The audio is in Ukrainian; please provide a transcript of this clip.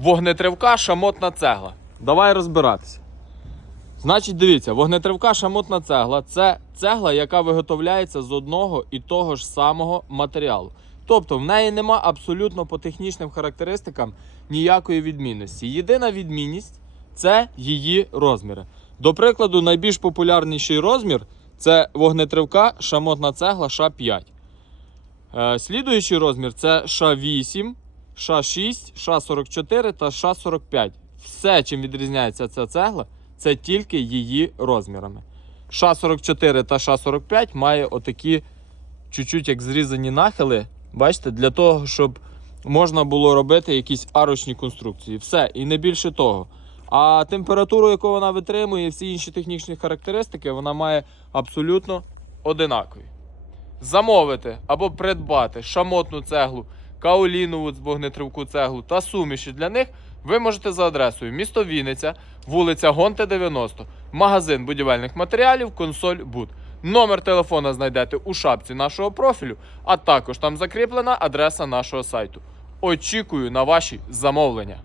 вогнетривка, шамотна цегла. Давай розбиратися. Значить, дивіться, вогнетривка шамотна цегла це цегла, яка виготовляється з одного і того ж самого матеріалу. Тобто в неї нема абсолютно по технічним характеристикам ніякої відмінності. Єдина відмінність це її розміри. До прикладу, найбільш популярніший розмір це вогнетривка шамотна цегла ша-5. Е, Слідуючий розмір це ша-8, ша-6, ша-44 та ша-45. Все, чим відрізняється ця цегла, це тільки її розмірами. Ша-44 та ша-45 має отакі чуть-чуть як зрізані нахили. Бачите, для того, щоб можна було робити якісь арочні конструкції. Все, і не більше того. А температуру, яку вона витримує, і всі інші технічні характеристики, вона має абсолютно одинакові. Замовити або придбати шамотну цеглу, каолінову вогнетривку цеглу та суміші для них ви можете за адресою місто Вінниця, вулиця Гонте 90, магазин будівельних матеріалів, консоль Буд. Номер телефона знайдете у шапці нашого профілю, а також там закріплена адреса нашого сайту. Очікую на ваші замовлення.